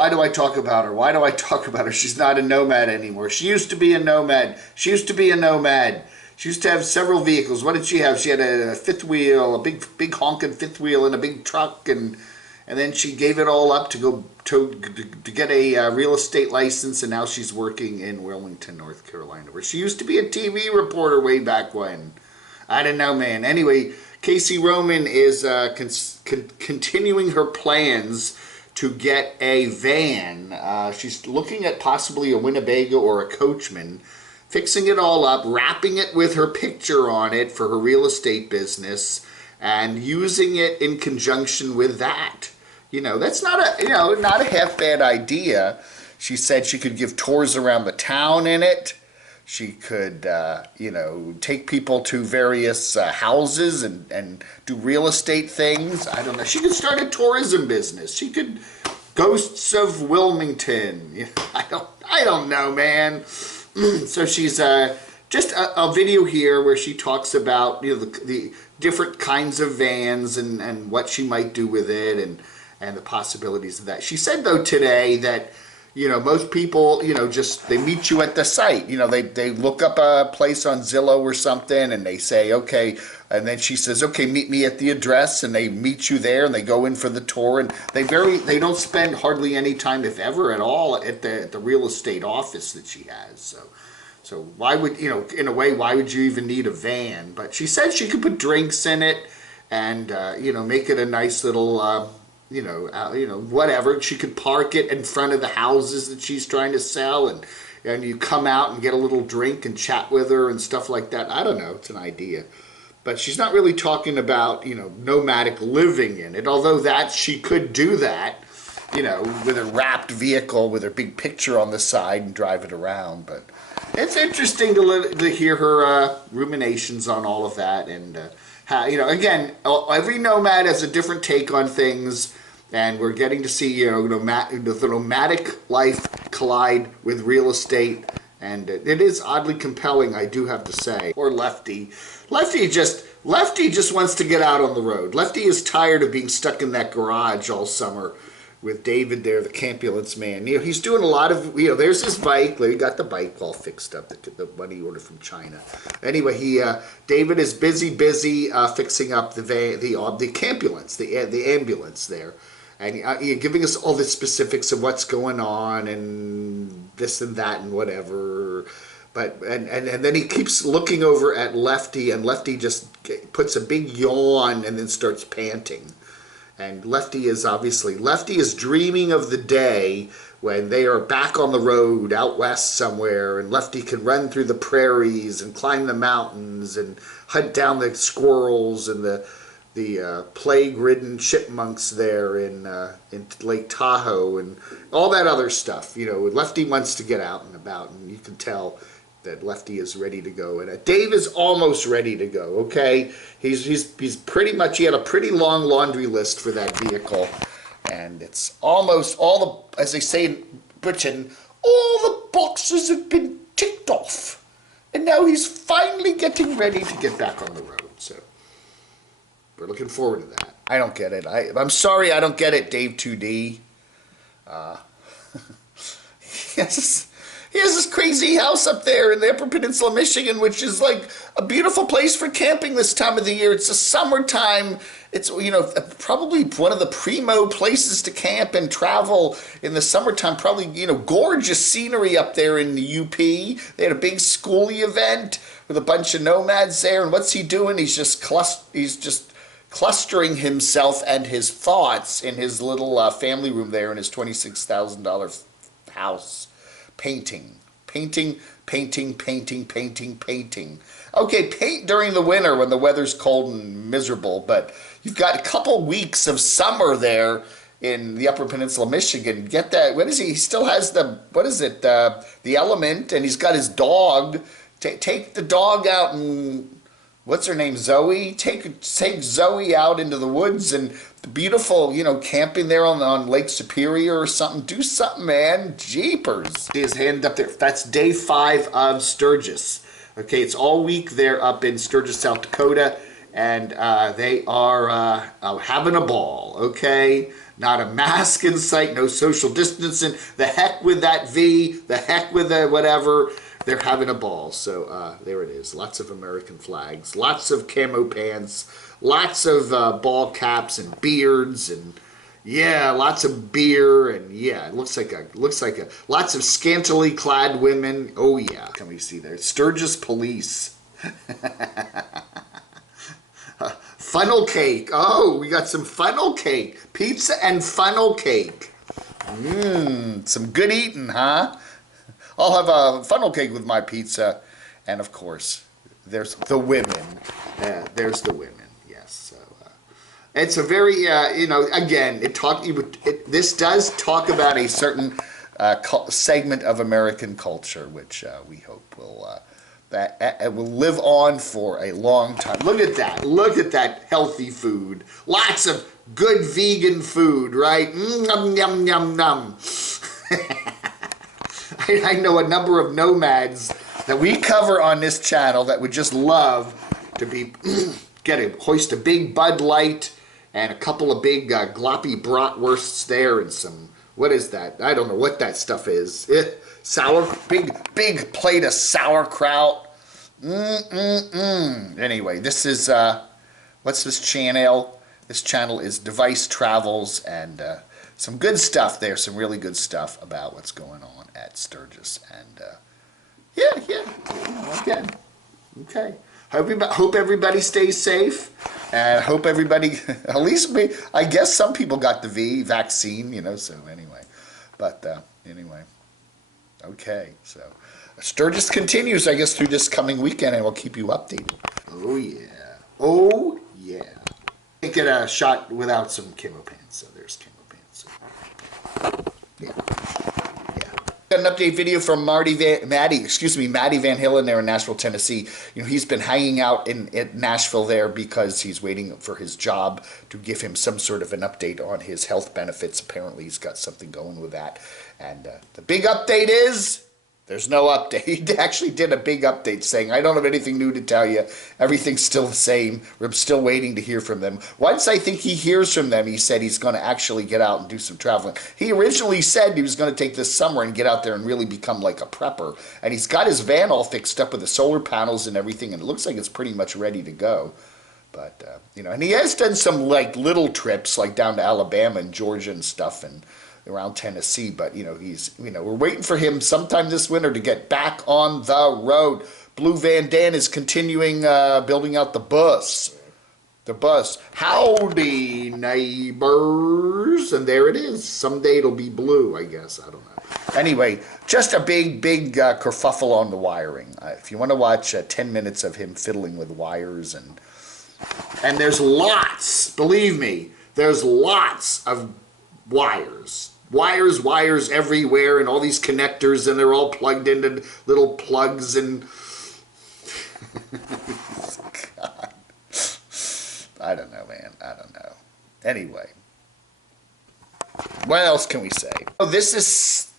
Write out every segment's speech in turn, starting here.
Why do I talk about her? Why do I talk about her? She's not a nomad anymore. She used to be a nomad. She used to be a nomad. She used to have several vehicles. What did she have? She had a fifth wheel, a big honking fifth wheel, and a big truck, and then she gave it all up to go to get a real estate license, and now she's working in Wilmington, North Carolina, where she used to be a TV reporter way back when. I don't know, man. Anyway, Casey Roman is continuing her plans to get a van. She's looking at possibly a Winnebago or a Coachman, fixing it all up, wrapping it with her picture on it for her real estate business, and using it in conjunction with that. You know, that's not a half bad idea. She said she could give tours around the town in it. She could, take people to various houses and do real estate things. I don't know. She could start a tourism business. She could Ghosts of Wilmington. I don't know, man. So she's just a video here where she talks about the different kinds of vans and what she might do with it and the possibilities of that. She said though today that most people, just they meet you at the site. They look up a place on Zillow or something and they say, okay, and then she says, okay, meet me at the address, and they meet you there and they go in for the tour, and they don't spend hardly any time, if ever at all, at the real estate office that she has. So why would, in a way, why would you even need a van? But she said she could put drinks in it and, make it a nice little, whatever. She could park it in front of the houses that she's trying to sell, and you come out and get a little drink and chat with her and stuff like that. I don't know. It's an idea. But she's not really talking about, nomadic living in it, although that she could do that, with a wrapped vehicle with her big picture on the side and drive it around. But it's interesting to hear her ruminations on all of that. And, how, again, every nomad has a different take on things. And we're getting to see, the nomadic life collide with real estate. And it is oddly compelling, I do have to say. Or Lefty. Lefty just wants to get out on the road. Lefty is tired of being stuck in that garage all summer with David there, the Campulence man. He's doing a lot of, there's his bike. He got the bike all fixed up, the one he ordered from China. Anyway, David is busy fixing up the Campulence, the ambulance there. And giving us all the specifics of what's going on and this and that and whatever. But and then he keeps looking over at Lefty, and Lefty just puts a big yawn and then starts panting. And Lefty is dreaming of the day when they are back on the road out west somewhere, and Lefty can run through the prairies and climb the mountains and hunt down the squirrels and the plague-ridden chipmunks there in Lake Tahoe and all that other stuff. Lefty wants to get out and about, and you can tell that Lefty is ready to go. And Dave is almost ready to go, okay? He's pretty much, he had a pretty long laundry list for that vehicle, and it's almost all the, as they say in Britain, all the boxes have been ticked off. And now he's finally getting ready to get back on the road, so we're looking forward to that. I don't get it. I'm sorry I don't get it, Dave 2D. He has this crazy house up there in the Upper Peninsula, Michigan, which is like a beautiful place for camping this time of the year. It's the summertime. It's, probably one of the primo places to camp and travel in the summertime. Probably, gorgeous scenery up there in the UP. They had a big schoolie event with a bunch of nomads there. And what's he doing? He's just clustering himself and his thoughts in his little family room there in his $26,000 house. Painting. Okay, paint during the winter when the weather's cold and miserable, but you've got a couple weeks of summer there in the Upper Peninsula, Michigan. Get that, what is he still has the element, and he's got his dog. Take the dog out and, what's her name, Zoe? Take Zoe out into the woods and the beautiful, camping there on Lake Superior or something. Do something, man. Jeepers. His hand up there. That's day 5 of Sturgis. Okay, it's all week there up in Sturgis, South Dakota, and they are having a ball, okay? Not a mask in sight, no social distancing. The heck with that V, the heck with the whatever. They're having a ball. So there it is. Lots of American flags, lots of camo pants, lots of ball caps and beards, and yeah, lots of beer, and yeah, it looks like a lots of scantily clad women. Oh yeah, can we see there? Sturgis police. Funnel cake. Oh, we got some funnel cake. Pizza and funnel cake. Some good eating, huh? I'll have a funnel cake with my pizza. And of course, there's the women. There's the women, yes. So it's a very, again, this does talk about a certain segment of American culture, which we hope will... that it will live on for a long time. Look at that. Look at that healthy food. Lots of good vegan food, right? Yum, yum, yum, yum. I know a number of nomads that we cover on this channel that would just love to be hoist a big Bud Light and a couple of big gloppy bratwursts there and some, what is that? I don't know what that stuff is. Big plate of sauerkraut. Anyway, this is, what's this channel? This channel is Device Travels, and some good stuff there, some really good stuff about what's going on at Sturgis. And okay. Hope everybody stays safe, and hope everybody, at least I guess some people got the vaccine, so anyway. But anyway. Okay, so Sturgis continues, I guess, through this coming weekend, and we'll keep you updated. Oh, yeah. Oh, yeah. Can't get a shot without some camo pants, so there's camo pants. Yeah. Got an update video from Maddie Van Hillen there in Nashville, Tennessee. He's been hanging out in Nashville there because he's waiting for his job to give him some sort of an update on his health benefits. Apparently, he's got something going with that. And the big update is, there's no update. He actually did a big update saying, I don't have anything new to tell you. Everything's still the same. We're still waiting to hear from them. Once I think he hears from them, he said he's going to actually get out and do some traveling. He originally said he was going to take this summer and get out there and really become like a prepper. And he's got his van all fixed up with the solar panels and everything, and it looks like it's pretty much ready to go. But, and he has done some little trips, like down to Alabama and Georgia and stuff, and around Tennessee, but we're waiting for him sometime this winter to get back on the road. Blue Van Dan is continuing building out the bus. Howdy, neighbors. And there it is. Someday it'll be blue, I guess. I don't know. Anyway, just a big kerfuffle on the wiring. If you want to watch 10 minutes of him fiddling with wires, and there's lots, believe me, there's lots of wires everywhere, and all these connectors, and they're all plugged into little plugs, and God. I don't know, man. I don't know. Anyway, what else can we say? Oh, this is,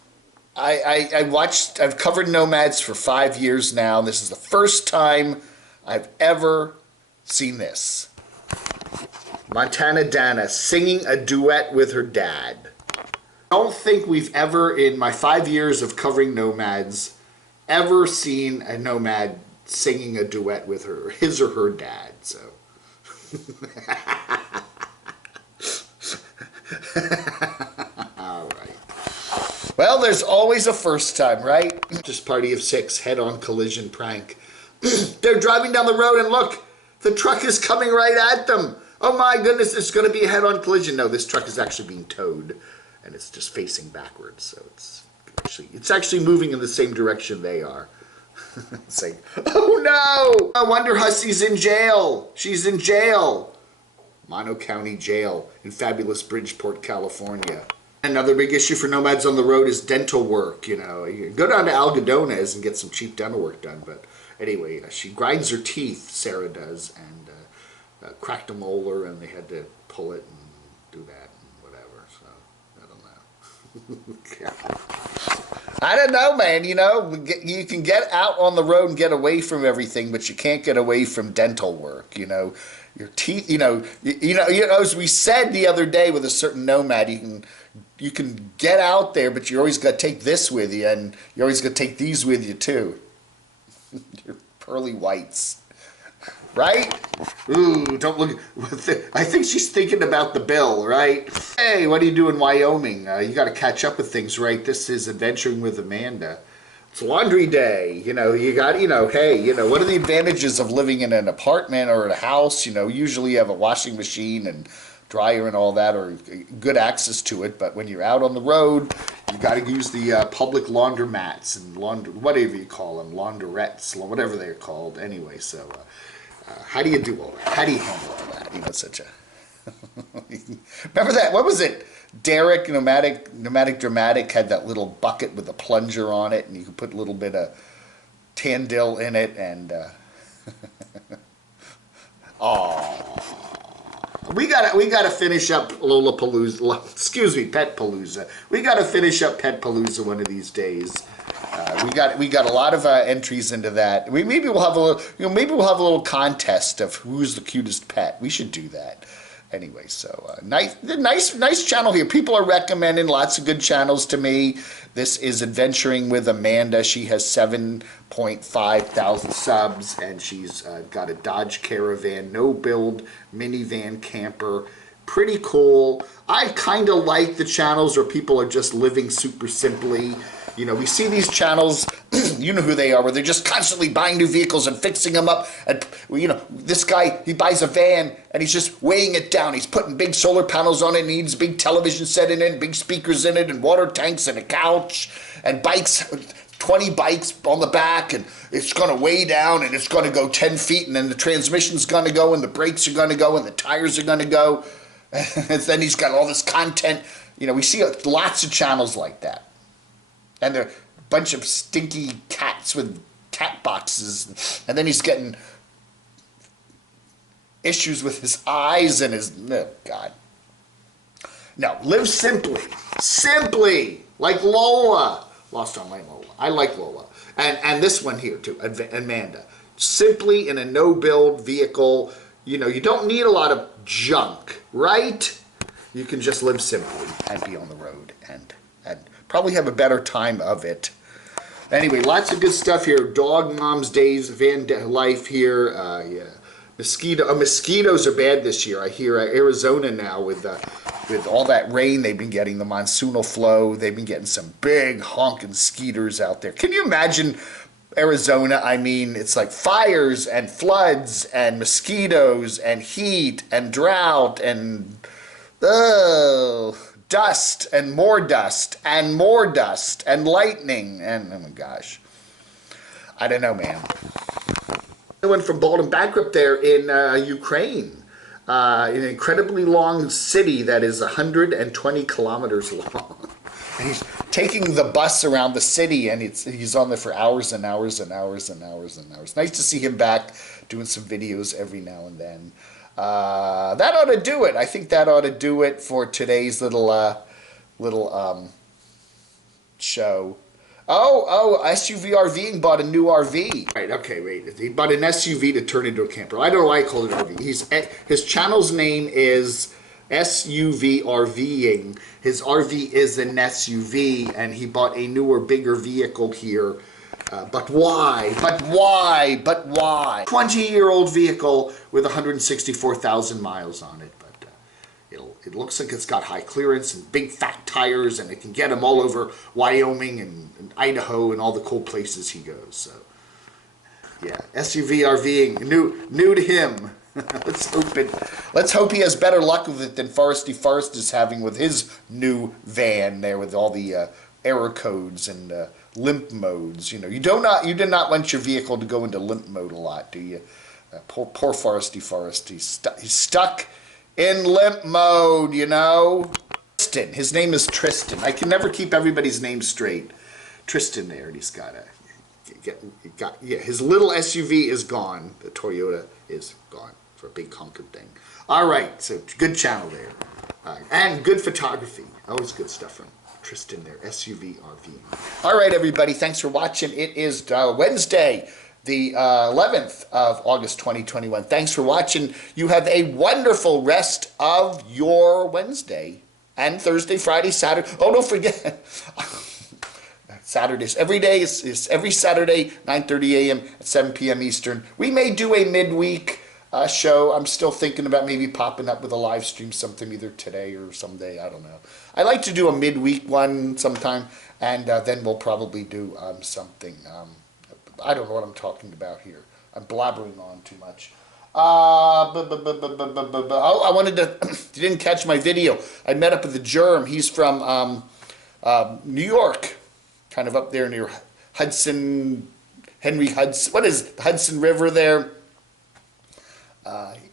I've covered Nomads for 5 years now. This is the first time I've ever seen this. Montana Dana singing a duet with her dad. I don't think we've ever, in my 5 years of covering Nomads, ever seen a Nomad singing a duet with his or her dad, so. All right. Well, there's always a first time, right? Just party of six, head-on collision prank. They're driving down the road, and look, the truck is coming right at them. Oh my goodness, it's going to be a head-on collision. No, this truck is actually being towed, and it's just facing backwards, so it's actually moving in the same direction they are. It's like, oh no! Wonderhussy's in jail. She's in jail. Mono County Jail in fabulous Bridgeport, California. Another big issue for Nomads on the road is dental work. You can go down to Algodones and get some cheap dental work done, but anyway, she grinds her teeth, Sarah does, and cracked a molar, and they had to pull it and do that and whatever, so I don't know. I don't know, man. You know, you can get out on the road and get away from everything, but you can't get away from dental work. You know, your teeth. As we said the other day with a certain nomad, you can get out there, but you always got to take this with you, and you always got to take these with you too. Your pearly whites. Right? Ooh, don't look. I think she's thinking about the bill, right? Hey, what do you do in Wyoming? You got to catch up with things, right? This is Adventuring with Amanda. It's laundry day. You got, hey, what are the advantages of living in an apartment or a house? Usually you have a washing machine and dryer and all that, or good access to it. But when you're out on the road, you got to use the public laundromats and whatever you call them, laundrettes, whatever they're called. Anyway, so. How do you do all that? How do you handle all that? Such a... Remember that? What was it? Derek, Nomadic Dramatic, had that little bucket with a plunger on it, and you could put a little bit of Tandil in it, and... We gotta finish up Lollapalooza. Excuse me, Pet Palooza. We gotta finish up Pet Palooza one of these days. We got a lot of entries into that. Maybe we'll have a little contest of who's the cutest pet. We should do that. Anyway, so nice channel here. People are recommending lots of good channels to me. This is Adventuring with Amanda. She has 7.5 thousand subs, and she's got a Dodge Caravan, no build minivan camper. Pretty cool. I kind of like the channels where people are just living super simply. We see these channels, you know who they are, where they're just constantly buying new vehicles and fixing them up. And, this guy, he buys a van and he's just weighing it down. He's putting big solar panels on it, and he needs a big television set in it, and big speakers in it, and water tanks, and a couch, and bikes, 20 bikes on the back, and it's going to weigh down, and it's going to go 10 feet, and then the transmission's going to go, and the brakes are going to go, and the tires are going to go. And then he's got all this content. We see lots of channels like that. And they're a bunch of stinky cats with cat boxes. And then he's getting issues with his eyes and his... Oh, God. No, live simply. Simply. Like Lola. Lost online Lola. I like Lola. And this one here, too. Amanda. Simply in a no-build vehicle. You don't need a lot of junk, right? You can just live simply and be on the road and probably have a better time of it. Anyway, lots of good stuff here. Dog Mom's Days, van life here. Yeah, mosquitoes are bad this year. I hear Arizona now with all that rain they've been getting, the monsoonal flow. They've been getting some big honking skeeters out there. Can you imagine Arizona? I mean, it's like fires and floods and mosquitoes and heat and drought and dust and more dust and more dust and lightning and, oh my gosh, I don't know, man. I went from Bald and Bankrupt there in Ukraine, an incredibly long city that is 120 kilometers long. And he's taking the bus around the city, and he's on there for hours and hours and hours and hours and hours. Nice to see him back doing some videos every now and then. That ought to do it. I think that ought to do it for today's little show. Oh, SUV RVing bought a new RV. Right, okay, wait. He bought an SUV to turn into a camper. I don't know why I call it RV. His channel's name is SUV RVing. His RV is an SUV, and he bought a newer, bigger vehicle here. But why? But why? But why? 20-year-old vehicle with 164,000 miles on it. But it looks like it's got high clearance and big fat tires, and it can get him all over Wyoming and Idaho and all the cool places he goes. So, yeah, SUV RVing, new to him. Let's hope he has better luck with it than Foresty Forest is having with his new van there with all the error codes and limp modes. You do not want your vehicle to go into limp mode a lot, do you? Poor Foresty Forest. He's stuck in limp mode, Tristan. His name is Tristan. I can never keep everybody's name straight. Tristan there, and he's got his little SUV is gone. The Toyota is gone for a big honking thing. All right, so good channel there. And good photography. Always good stuff from him. Tristan there, SUVRV. All right, everybody, thanks for watching. It is Wednesday, the 11th of August, 2021. Thanks for watching. You have a wonderful rest of your Wednesday and Thursday, Friday, Saturday. Oh, don't forget. Saturdays. Every day is every Saturday, 9:30 a.m. at 7 p.m. Eastern. We may do a midweek show. I'm still thinking about maybe popping up with a live stream sometime, either today or someday. I don't know. I like to do a midweek one sometime, and then we'll probably do something. I don't know what I'm talking about here. I'm blabbering on too much. Oh, I wanted to. You didn't catch my video. I met up with the Germ. He's from New York, kind of up there near Hudson, Henry Hudson. What is it? The Hudson River there?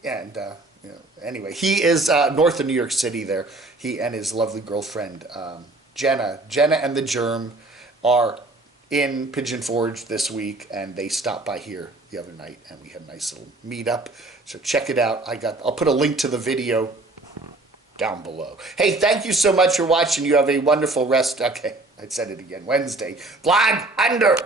You know, anyway, he is north of New York City there. He and his lovely girlfriend, Jenna and the Germ are in Pigeon Forge this week, and they stopped by here the other night, and we had a nice little meetup. So check it out. I'll put a link to the video down below. Hey, thank you so much for watching. You have a wonderful rest. Okay, I said it again. Wednesday. Flag under.